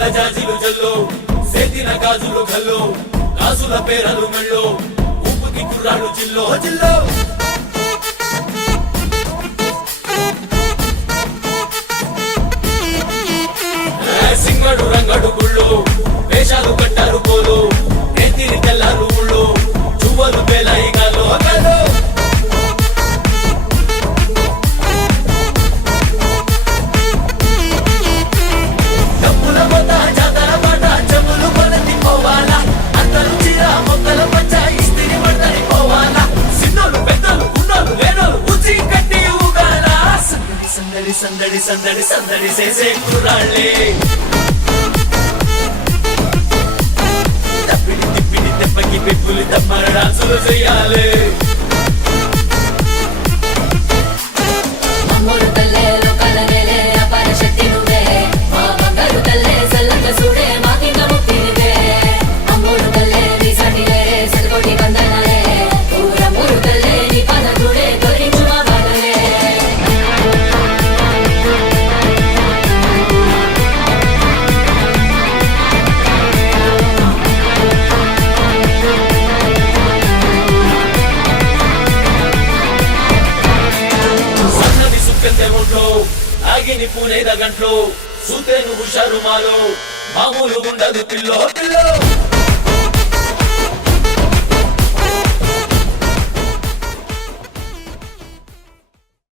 ముత్యాల జాజీలు జల్లో సేతిన గాజులు గల్లో గాజుల పేరలు మెళ్ళో ఉప్పుకి కుర్రాళ్ళు చిల్లో జిల్లో సింగడు రంగడు గుళ్ళు వేషాలు కట్టారు పోలు నెత్తిని తెల్లారు ఊళ్ళు చువ్వలు పేలాయి గాలో గాలో డబ్బుల మొత్త జాతర పాట చెవులు కొలది పోవాలా అందరూ చీర మొక్కల పచ్చ ఇస్తిరి పడతని పోవాలా సిన్నోలు పెద్దలు ఉన్నోలు లేనోలు ఉచి కట్టి ఊగాల సందడి సందడి సందడి సందడి చేసే కుర్రాళ్ళే తప్పిడి తిప్పిడి తెప్పకి పెప్పులు తమ్మర డాన్సులు చెయ్యాలి ఆగిని పూనేద గంట్లో సూతేను హుషారు మాలో మామూలు ఉండదు పిల్లో పిల్లో